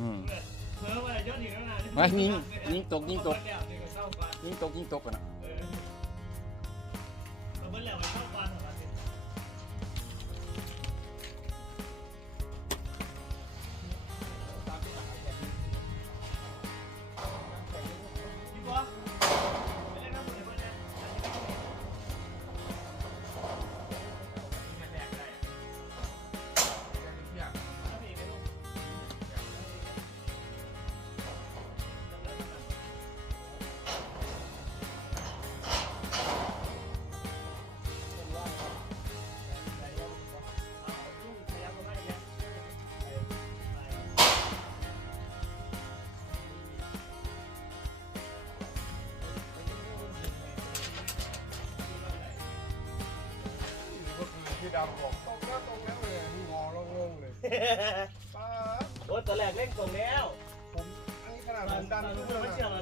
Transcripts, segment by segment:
อืมเพิ่มนิ่งยิงตกยิงตกยิงตกยิงตกกันนะ ตรงแล้วตรงแล้วเลยงอโล่งเลยป้าโอ้แต่แรกเล่นตรงแล้วผมอันนี้ขนาดผมดันขึ้นมา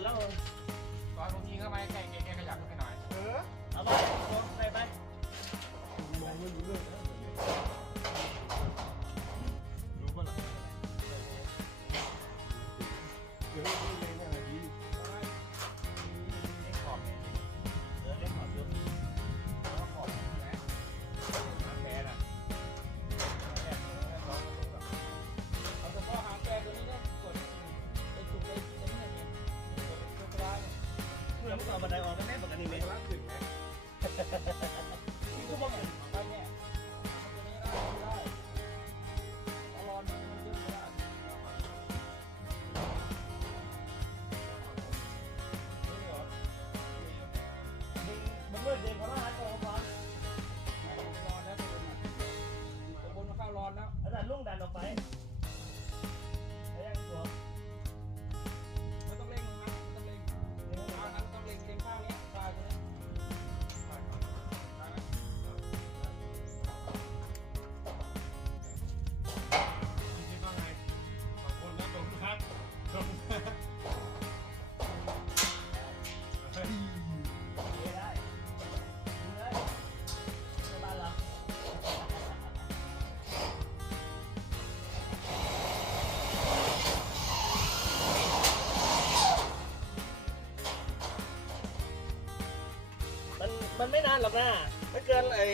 นานหรอกนะไม่เกินไอ้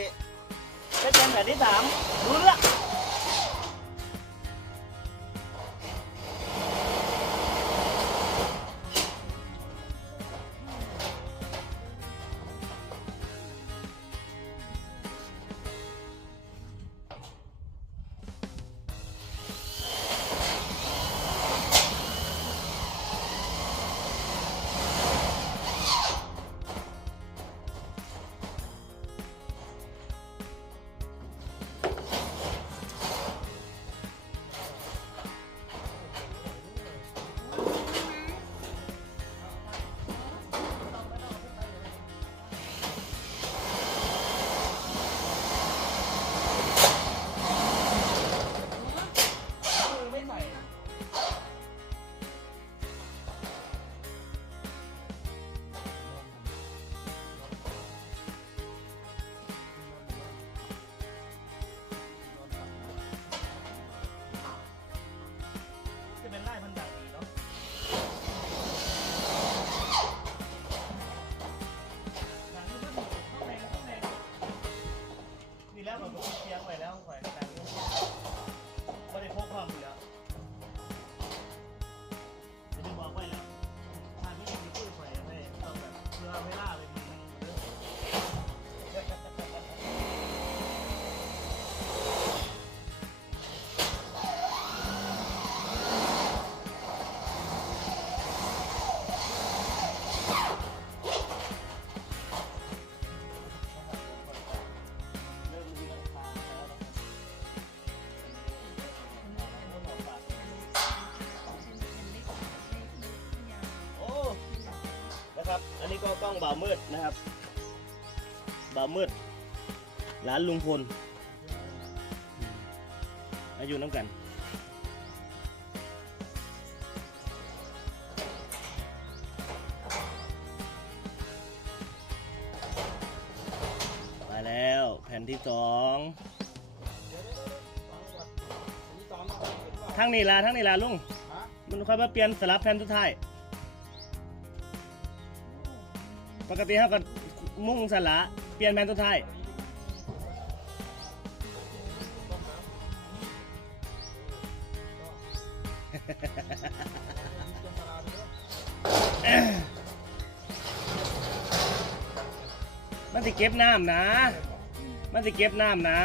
ไม่เกินแผ่นที่สามรู้เรื่อง บ่าวมืดนะครับบ่าวมืดหลานลุงพลอายุน้ำกันมาแล้วแผ่นที่สองทั้งนี่ละทั้งนี่ละลุงมันค่อยมาเปลี่ยนสลับแผ่นสุดท้าย ปกติเขาก็มุ่งสละเปลี่ยนแผ่นสุดท้ายมันจะเก็บน้ำนะ มันจะเก็บน้ำนะ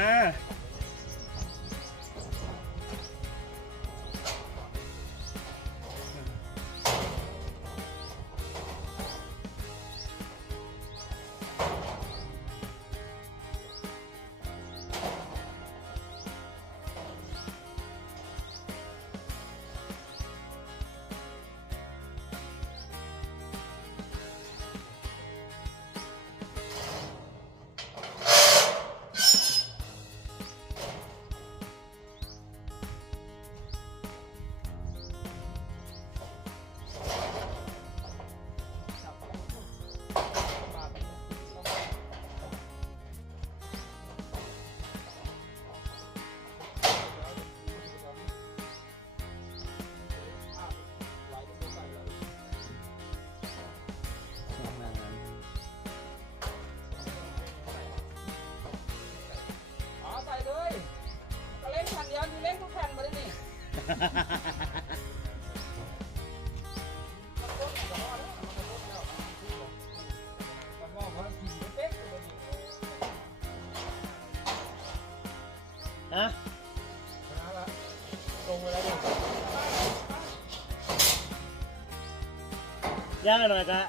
ย่างหน่อยกะ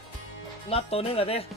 น็อตตัวนึงอะดิอพี่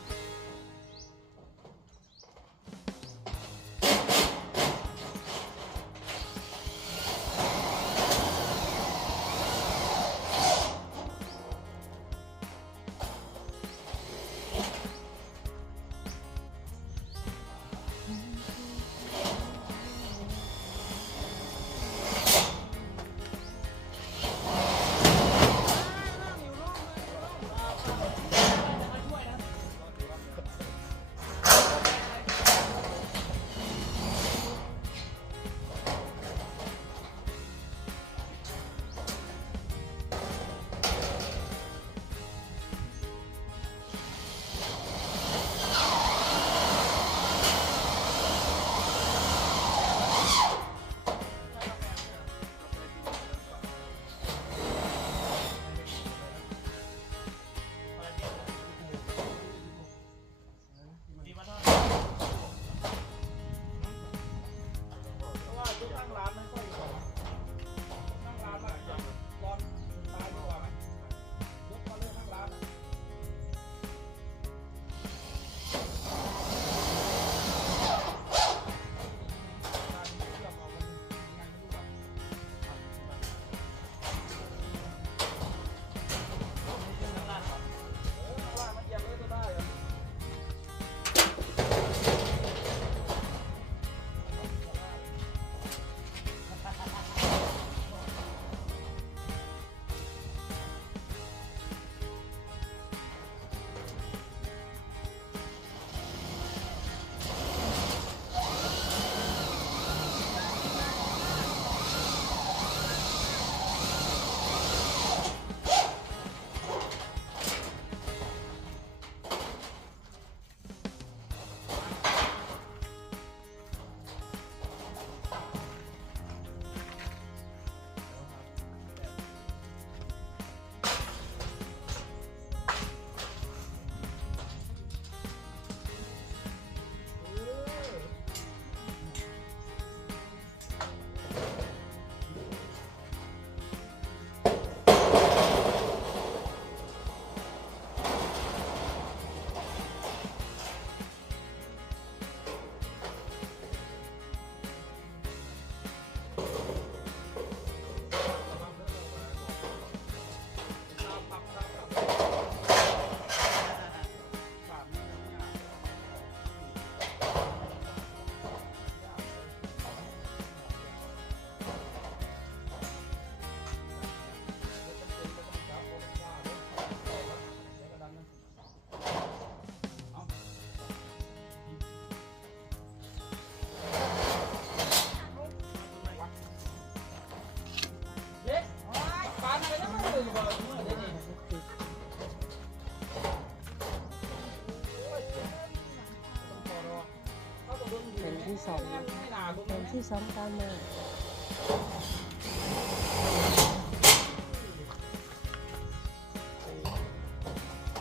สองแผ่นที่สองตามมา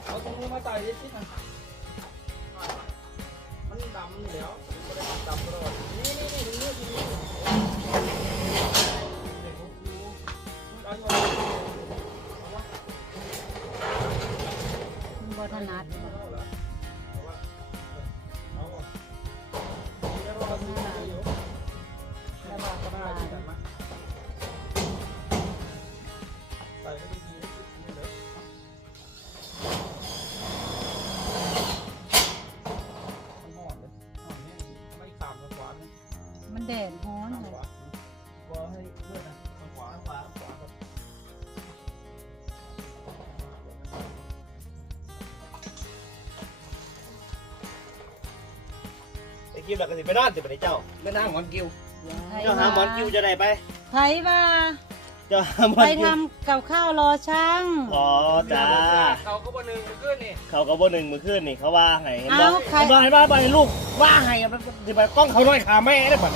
เอาตรงนี้มาใส่ดิสิมัน กิวแล้วก็สิไปนอนสิไปเจ้าไม่นั่งหมอนกิวเจ้าหาหมอนกิวจะได้ไปไผว่าเจ้าหาหมอไปนกิวทำกับข้าวรอช่าง อ๋อจ้าเขาก็บ่หนึ่งขึ้นนี่เขาก็บ่หนึ่งมือขึ้นนี่เขาว่าให้เห็นบ่เอาใคร เห็นบ่เห็นบ่เห็นบ่เห็นลูกว่าให้มันสิไปกล้องเขาน้อยขาแม่ได้บ่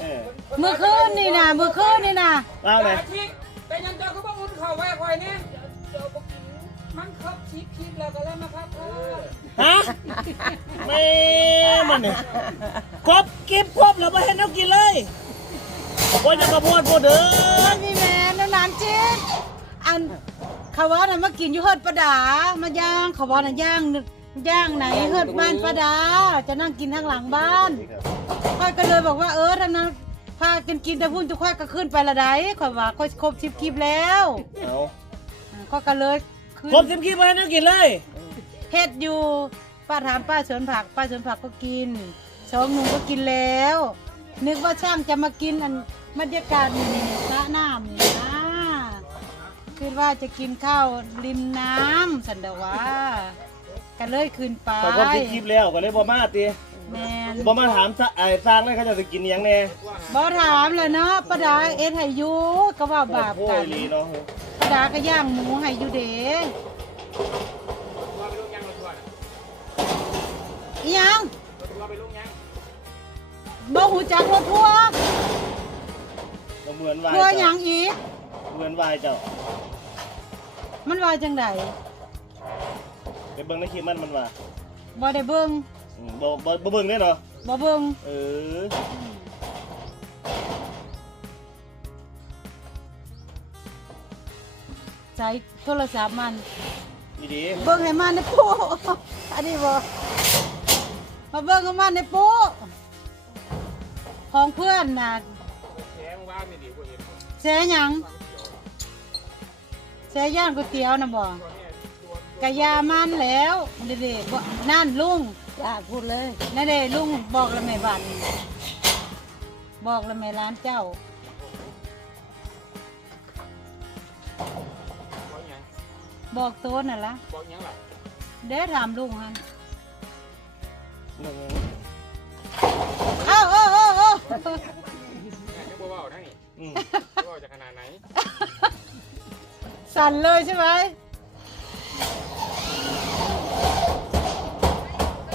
เออเมื่อคืนนี่นะเมื่อคืนนี่นะเอาเลยอาทิตย์เป็นยังเจ้าก็บอกอุ่นเข่าไว้คอยเนี่ยเจ้าบอกกินมันครบชิปคลิปแล้วก็แล้วนะครับเออ ฮะแม่มันเนี่ยครบกิบครบแล้วบ่เห็นเอากินเลยโอ้ยจะกระโพดโพดเด้อมันมีแม่นนานจิตอันเขาว่าน่ะมากินอยู่เฮิดประดา มาย่างเขาว่าน่ะย่างย่างไหนเฮิดบ้านประดา จะนั่งกินทางหลังบ้านค่อยก็เลยบอกว่าเออถ้านั่งพากันกินแต่พุ่นทุกค่อยก็ขึ้นไปละได้ข่อยว่าค่อยครบชิปคลิปแล้วเอาอ่าค่อยก็เลยขึ้นครบสิบกิบบ่เห็นเอากินเลย เฮ็ดอยู่ป้าถามป้าสวนผัก ป้าสวนผักก็กินสองหนุ่มก็กินแล้ว นึกว่าช่างจะมากินอันบรรยากาศนี่นี่สระน้ำนี่นะคิดว่าจะกินข้าวริมน้ำสันเดาว่าก็เลยขึ้นไปเขาครบสิบกิบแล้วก็เลยบ่มาติแม่นบ่มาถามซะไอ้สร้างเลยเขาจะสิกินหยังแน่บ่ถามเลยเนาะป้าดาเอ็ดให้อยู่ก็ว่าบาปโอ้กัยนลีเนาะป้าดาก็ย่างหมูให้อยู่เด้ อิหยังรถทัวร์ไปลูกยังบ่หูจักรถทัวร์ก็เหมือนวายทัวร์หยัเจ้างอีก เหมือนวายเจ้า มันว่าจังไดไปเบิ่งในคลิปมันมันว่าบ่ได้เบิ่งอืมบ่บ่บ่เบิ่งได้เนาะบ่เบิ่งเออ ใช้โทรศัพท์มันอีดีเบิ่งให้มันในปูอันนี้บ่ มาเบิ่งให้มันในปูของเพื่อนน่ะแข็งว่างนี่ดีกว่าเห็นแสหยังแสย่างก๋วยเตี๋ยวน่ะบ่กะยามันแล้วเด็ดๆบ่นั่นลุงอยากพูดเลยนั่นเด้ลุงบอกแล้วแม่บ้านนี่บอกแล้วแม่ร้านเจ้าบอกยังบอกโตน่ะล่ะบอกยังล่ะเด้ถามลุงหั่น เอ้าเอ้าเอ้าเอ้าเนี่ยยังบ่เว้านะนี่อืมเว้าจะขนาดไหนสั่นเลยใช่ไหม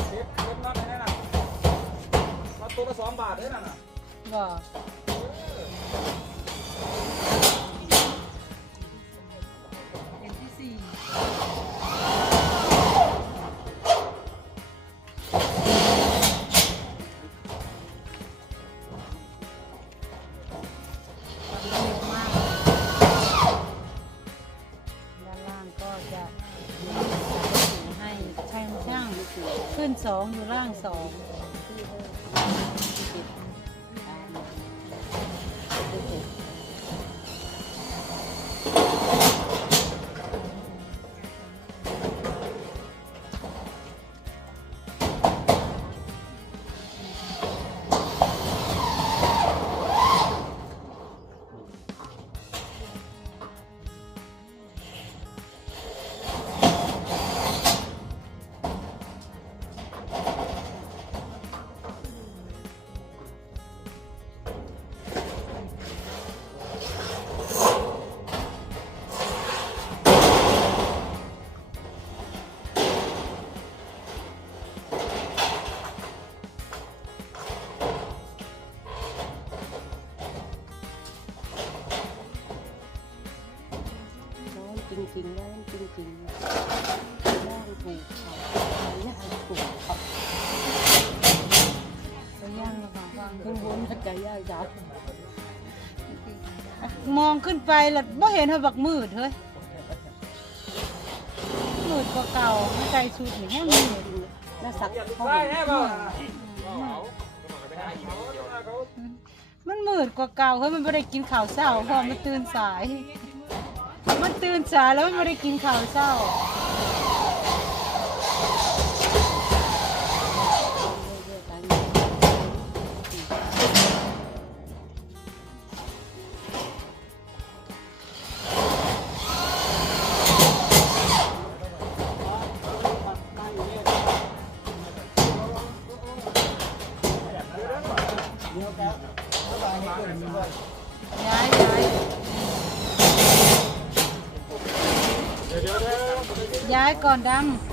เช็ดเช็ดนั่นให้นั่นน่ะมาตัวละสองบาทเด้อนั่นน่ะบอก ริงๆแล้วจริงๆย่างถูกเขาย่างถูกเขาไปย่างระหว่างว่างข้างบนมันจะย่างยับมองขึ้นไปแล้วบ่เห็นเธอบักมืดเฮ้ยมืดกว่าเก่าไม่ไกลสุดนี่แห้งมืดน่าสักเขาเปล่าว่าเอาก็มันมันมืดกว่าเก่าเฮ้ยมันไม่ได้กินข้าวเช้าพราะมันตื่นสาย นตื่นสายแล้วไม่ได้กินข้าวเช้า อนดำ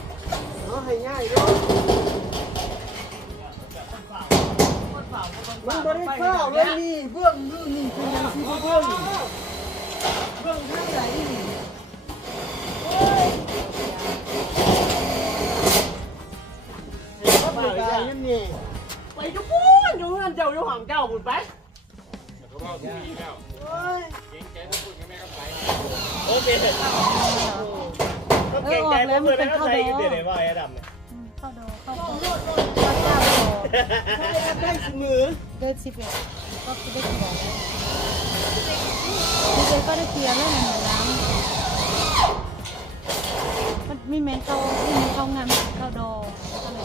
อยู่เดี๋ยวไหนว่าไอ้ดำเนี่ยำเข้าดอเข้าดเข้าเจ้าดอได้เสมอเดือนสิบเอ็ดก็คือได้เขียนแล้วสิเอ็ดก็ได้เขียนแล้วเหมือนน้ำมันมีเมนเข้ามีเมนเข้างานเข้าโดอก็เลย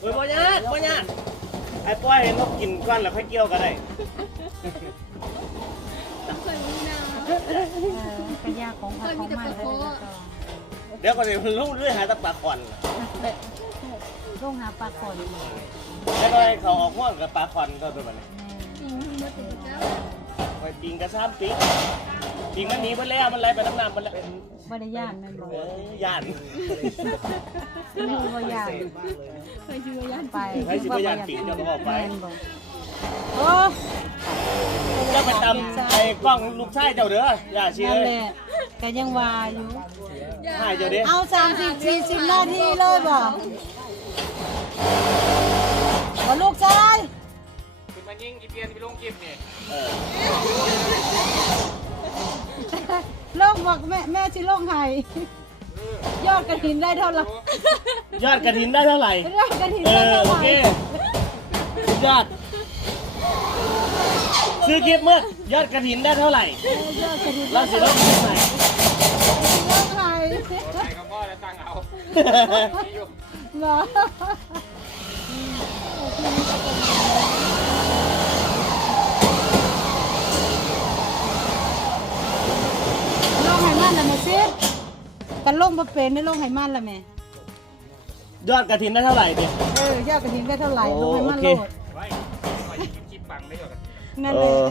โอ้ยบ่ยากบ่ยากไอ้ป้อยเห็นเขากินก้อนแล้วค่อยเกี่ยวกันได้ เออกระยาของเขาของมันเลยเดี๋ยวก่อนเดี๋ยวมันลุ่งเรื่อยหาตะปลาขอนลงหาปลาขอนแล้วก็ให้เขาออกห่วงกับปลาขอนก็เป็นแบบนี้ไปปิงกระซ้ำปิงปิงมันหนีไปแล้วมันไหลไปน้ำน้ำมันแล้ว บริยานแม่นบอเอ้ยย่านไม่รู้ว่ายานไปให้สิบยานปิงเจ้าก็บอกไปแม่นบ่โอ้เจ้าไปตำไอ้กล้องลูกชายเจ้าเด้อย่าชี้นั่นเลแหยละก็ยังว่าอยู่ ให้เจ้าเด้เอาสามสิบสี่สิบนาทีเลยบ่บ่ลูกชายคือมันยิงอีเปียนไปลงคลิปนี่เออลง บอกแม่แม่สิลงให้เออยอดกระถินได้เท่าไหร่ยอดกระถินได้เท่าไหร่ ยอดกระถินเอได้อ เท่าโอไหเคร่สุดยอด ซื้อคลิปเมื่อยอดกระถินได้เท่าไหร่ยอดกระถินเราสิลงคลิปไหนลงให้ใส่กับพ่อแล้วตั้งเอามีอยู่เหรอ งให้มันละแม่ซิกันลงบ่เป็นได้ลงให้มันละแม่ ยอดกระถินได้เท่าไหร่ดิเออยอดกระถินได้เท่าไหร่โอ้ลงให้มันโอเคโลดไว้ไว้คลิปคลิปปังได้หรอกนั่นแหละเออ